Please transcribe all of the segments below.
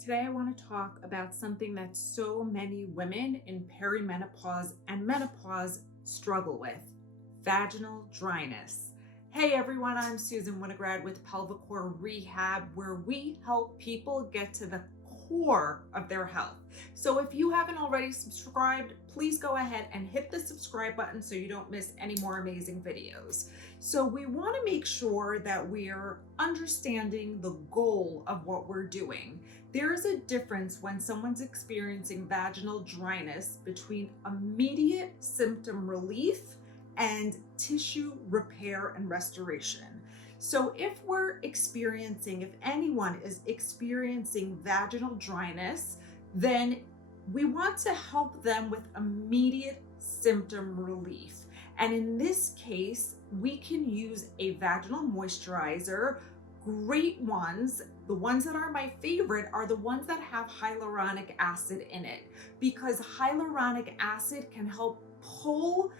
Today, I want to talk about something that so many women in perimenopause and menopause struggle with: vaginal dryness. Hey everyone, I'm Susan Winograd with Pelvicore Rehab, where we help people get to the core of their health. So if you haven't already subscribed, please go ahead and hit the subscribe button so you don't miss any more amazing videos. So we want to make sure that we're understanding the goal of what we're doing. There is a difference when someone's experiencing vaginal dryness between immediate symptom relief and tissue repair and restoration. So if anyone is experiencing vaginal dryness, then we want to help them with immediate symptom relief. And in this case, we can use a vaginal moisturizer. Great ones, the ones that are my favorite, are the ones that have hyaluronic acid in it, because hyaluronic acid can help pull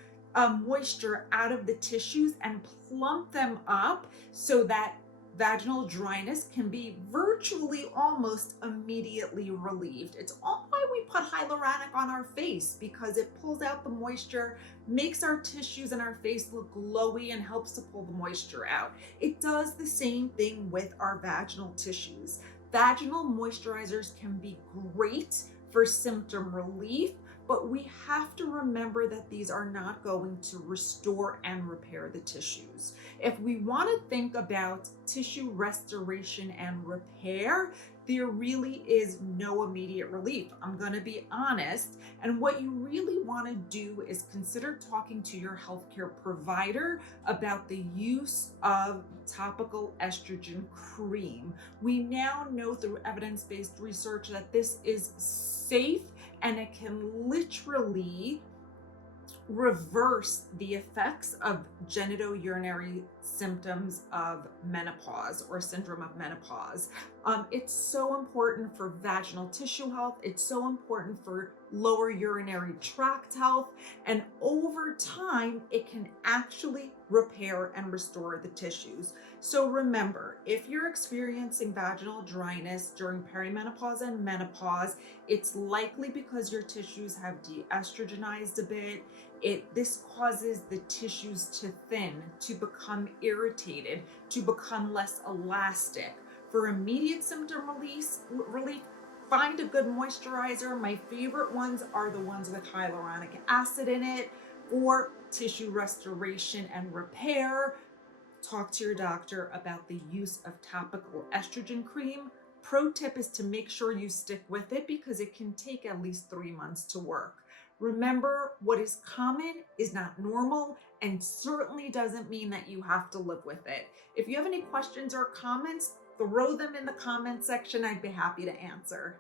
moisture out of the tissues and plump them up so that vaginal dryness can be virtually almost immediately relieved. It's all why we put hyaluronic on our face, because it pulls out the moisture, makes our tissues and our face look glowy, and helps to pull the moisture out. It does the same thing with our vaginal tissues. Vaginal moisturizers can be great for symptom relief, but we have to remember that these are not going to restore and repair the tissues. If we want to think about tissue restoration and repair, there really is no immediate relief. I'm going to be honest. And what you really want to do is consider talking to your healthcare provider about the use of topical estrogen cream. We now know through evidence-based research that this is safe, and it can literally reverse the effects of genitourinary symptoms of menopause or syndrome of menopause. It's so important for vaginal tissue health. It's so important for lower urinary tract health. And over time, it can actually repair and restore the tissues. So remember, if you're experiencing vaginal dryness during perimenopause and menopause, it's likely because your tissues have de-estrogenized a bit. This causes the tissues to thin, to become irritated, to become less elastic. For immediate symptom relief, find a good moisturizer. My favorite ones are the ones with hyaluronic acid in it. For tissue restoration and repair, talk to your doctor about the use of topical estrogen cream. Pro tip is to make sure you stick with it, because it can take at least 3 months to work. Remember, what is common is not normal, and certainly doesn't mean that you have to live with it. If you have any questions or comments, throw them in the comment section. I'd be happy to answer.